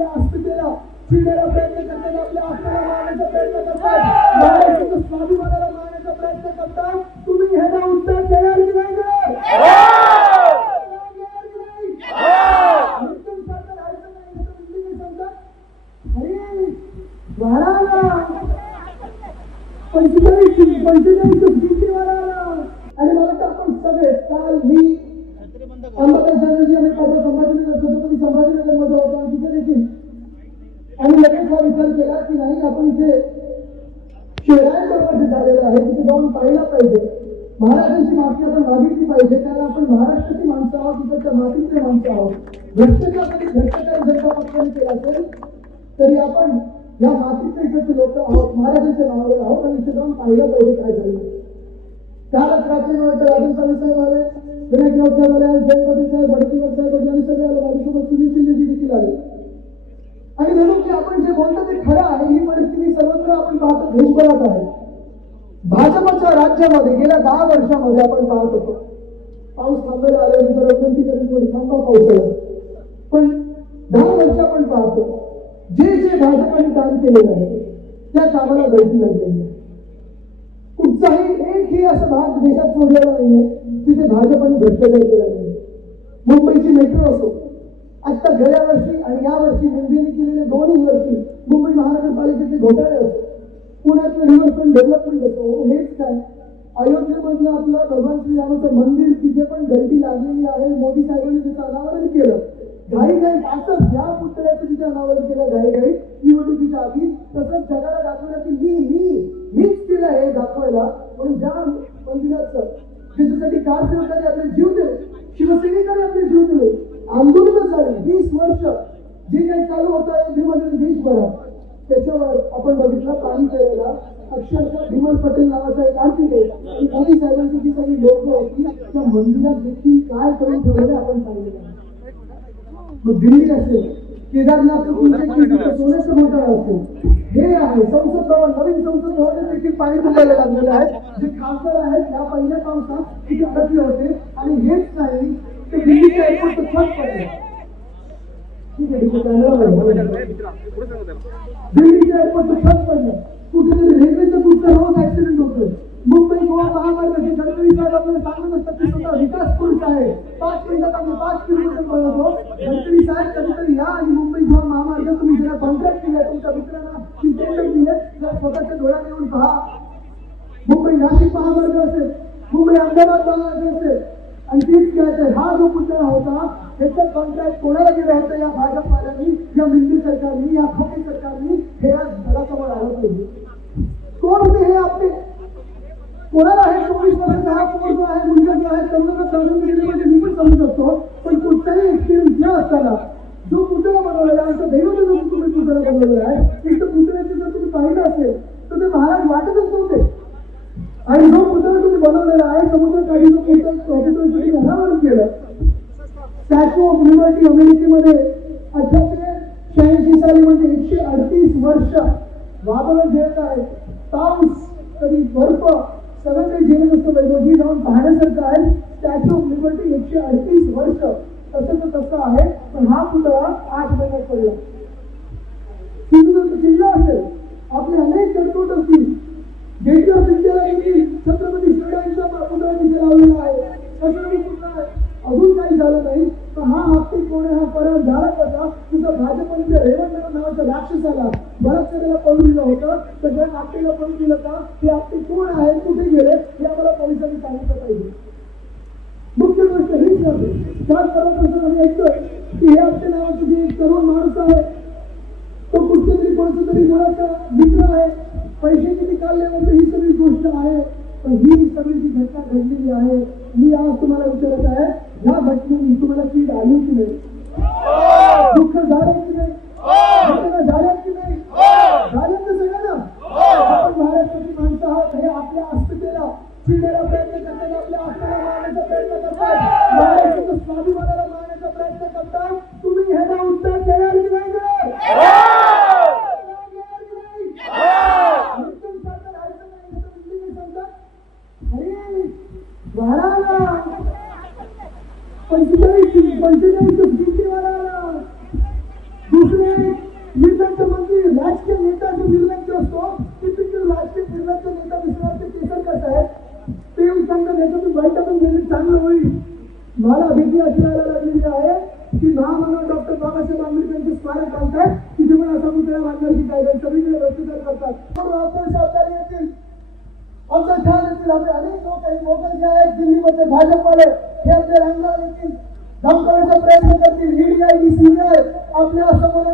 आपल्या अस्मितेला चिरण्याचा प्रयत्न करतात, आपल्या आत्म्याला मारण्याचा प्रयत्न करतात, महाराष्ट्राच्या स्वाभिमानाला मारण्याचा प्रयत्न करतात. तुम्ही ह्याला उत्तर देणार की नाही देणार? आणि मला तर आपण सगळे काल मी अंबादास छत्रपती संभाजीनगरमध्ये होतो आणि तिथे देखील आम्ही लगेच हा विचार केला की नाही आपण इथे शेरांबरोबर जे झालेलं आहे तिथे जाऊन पाहायला पाहिजे, महाराजांची माफी आपण मागितली पाहिजे, कारण आपण महाराष्ट्राची माणसं आहोत, तिकडच्या मातीतले माणसं आहोत. भ्रष्टाचार जनता पक्षाने केला असेल तरी आपण या मातीतले इकडचे लोक आहोत, महाराजांच्या नावावर आहोत आणि इथे जाऊन पाहिलं पाहिजे काय झालं. कालच रात्री राजन साहेब आले, विनायक राऊत साहेब आले, जयंत पाटील साहेब, भडकीवर साहेब आणि सगळे आले, माझ्यासोबत सुनील शिंदेजी देखील आले. आणि म्हणून की आपण जे बोलतो ते खरं आहे. ही परिस्थिती सर्वत्र आपण पाहतो, देशभरात आहे. भाजपच्या राज्यामध्ये गेल्या 10 वर्षामध्ये आपण पाहत होतो पाऊस थांबलेला आल्यानंतर विनंती करून थांबा पाऊस आला, पण 10 वर्ष आपण पाहतो जे जे भाजपाने काम केलेलं आहे त्या कामाला गळती लागलेली आहे. कुठचाही एकही असा भाग देशात सोडलेला नाहीये तिथे भाजपाने भ्रष्टाचार केला नाही. मुंबईची मेट्रो असो, आता गेल्या वर्षी आणि या वर्षी मुंबईने केलेले 2 वर्षी मुंबई महानगरपालिकेचे घोटाळे असो, पुण्यातलं रिव्हरफ्रंट डेव्हलपमेंट असो, हेच काय अयोध्येमधलं आपलं भगवान श्रीरामाचं मंदिर तिथे पण गर्दी लागलेली आहे. मोदी साहेबांनी त्याचं अनावरण केलं घाई असंच या पुतळ्याचं तिथे अनावरण केलं घाई निवडणुकीच्या आधी. तसंच जगाला दाखवलं की मीच केलं हे दाखवायला. म्हणून ज्या मंदिराचं ज्याच्यासाठी कारसेवकांनी आपले जीव दिले, शिवसैनिकांनी आपले जीव दिले, आंदोलन झाले 20 वर्ष जे काही चालू होतं अयोध्येमध्ये देशभरात, त्याच्यावर आपण बघितलं पाणी करायला अक्षरशः भीमल पटेल नावाचा एक आर्किटेक्ट आणि मोदी साहेबांची जी काही लोक होती त्या मंदिरात देखील काय करून ठेवलेलं आपण सांगितलं. मग दिल्ली असेल, केदारनाथ सोन्याचं घोटाळा असेल, हे आहे संसद भवन, नवीन संसद भवन देखील पाणी तुटायला लागलेलं आहे. जे खासदार आहेत या पहिल्या पावसात तिथे अडकले होते आणि हेच नाही ते दिल्लीच्या एअरपोर्ट छत पडले. दिल्लीच्या एअरपोर्ट छत पडलं, कुठेतरी रेल्वेचं कुठचं रोज ऍक्सिडेंट होतोय. मुंबई गोवा महामार्गाचे गडकरी साहेब आपल्याला सांगत असतात की स्वतः विकास पुरुष आहे. 5 मिनिटात आम्ही 5 किलोमीटर पळतो. गडकरी साहेब कधीतरी या आणि मुंबई गोवा महामार्ग तुम्ही ज्याला कॉन्ट्रॅक्ट दिलाय, तुमच्या मित्रांना ती टेंडर दिले, स्वतःच्या डोळ्यात येऊन पहा. मुंबई नाशिक महामार्ग असेल, मुंबई अहमदाबाद महामार्ग असेल आणि तीच काय हा जो पुतळा होता त्याचा कॉन्ट्रॅक्ट कोणाला दिला होता? या भाजपवाल्यांनी, या मिंदी सरकारनी, या खोके सरकारनी. हे आज घरासमोर आलं पाहिजे. कोण होते हे आपले? कोणाला आहे 24 वर्षाचा हा पोर जो आहे, मुलगा जो आहे, समजा समजून गेले म्हणजे मी पण समजू शकतो. पण कुठचाही एक्सपिरियन्स न असताना जो पुतळा बनवलेला आहे, तो दैवत जो तुम्ही पुतळा बनवलेला आहे, एक तर पुतळ्याचे जर तुम्ही पाहिलं असेल तर ते महाराज वाटतच नव्हते. आणि जो पुतळा तुम्ही बनवलेला आहे समुद्रकाठी जो पुतळा अनावरण केलं, स्टॅच्यू ऑफ लिबर्टी अमेरिकेमध्ये 1886 साली म्हणजे 138 वर्ष वादळ झेलत आहे, पाऊस कधी बर्फ सगळं काही झेलत असतं. वैभवजी जाऊन पाहण्यासारखं आहे. स्टॅच्यू ऑफ लिबर्टी 138 वर्ष तसं तसं आहे, पण हा पुतळा 8 महिन्यात पडला. सिंधुदुर्ग जिल्हा असेल, आपले अनेक एअरपोर्ट असतील, गेटवे ऑफ इंडियाला देखील छत्रपती शिवरायांचा पुतळा तिथे लावलेला आहे. अजून काही झालं नाही, तर हा आपटी कोण हा परत झाला कसा? तुझं भाजपमध्ये रेवंत नावाचा राक्षसाला बऱ्याच वेळेला पळून दिलं होतं, तर ज्या आपटीला पळून दिलं का ते आपटे कोण आहे, कुठे गेले हे आम्हाला पोलिसांनी सांगितलं पाहिजे. मुख्य गोष्ट हीच नव्हे, त्याच परत आम्ही ऐकतोय की हे आपटे नावाचं जे एक तरुण माणूस आहे तो कुठच्या तरी कोणत्या तरी मुलाचा मित्र आहे, पैसे किती काढले होते ही सगळी गोष्ट आहे. पण ही सगळी जी घटना घडलेली आहे, मी आज तुम्हाला विचारत आहे, या घटनेने तुम्हाला कीड आली की नाही? दुःख झालं की नाही? घटना झाल्या की नाही? झालं तर सगळ्यांना. आपण महाराष्ट्राची माणसं आहोत. हे आपल्या अस्मितेला चिरण्याचा प्रयत्न करतात, आपल्या आत्म्याला मारण्याचा प्रयत्न करतात, महाराष्ट्राच्या स्वाभिमानाला मारण्याचा प्रयत्न करतात. तुम्ही ह्याला उत्तर देणार की नाही देणार? दुसरे निर्लज्ज मंत्री राजकीय नेता जो निर्लज्ज असतो तिथून राजकीय निर्लज्ज नेता विश्वनाथ केसरकर साहेब ते येऊन सांगतात याच्यातून वाईटातून गेले चांगलं होईल. मला भीती अशी यायला लागलेली आहे की महामानव डॉक्टर बाबासाहेब आंबेडकरांचे स्मारक बांधतात तिथे पण असा पुतळा बांधणार की काय सगळीकडे रस्तेदार करतात. येतील आमचा छान येतील आपले अनेक लोक काही मोगल जे आहेत दिल्लीमध्ये भाजपवाले हे आपल्या रंगावर येतील धमकावण्याचा प्रयत्न करतील. ईडी आयडी सीबीआय आपल्या समोर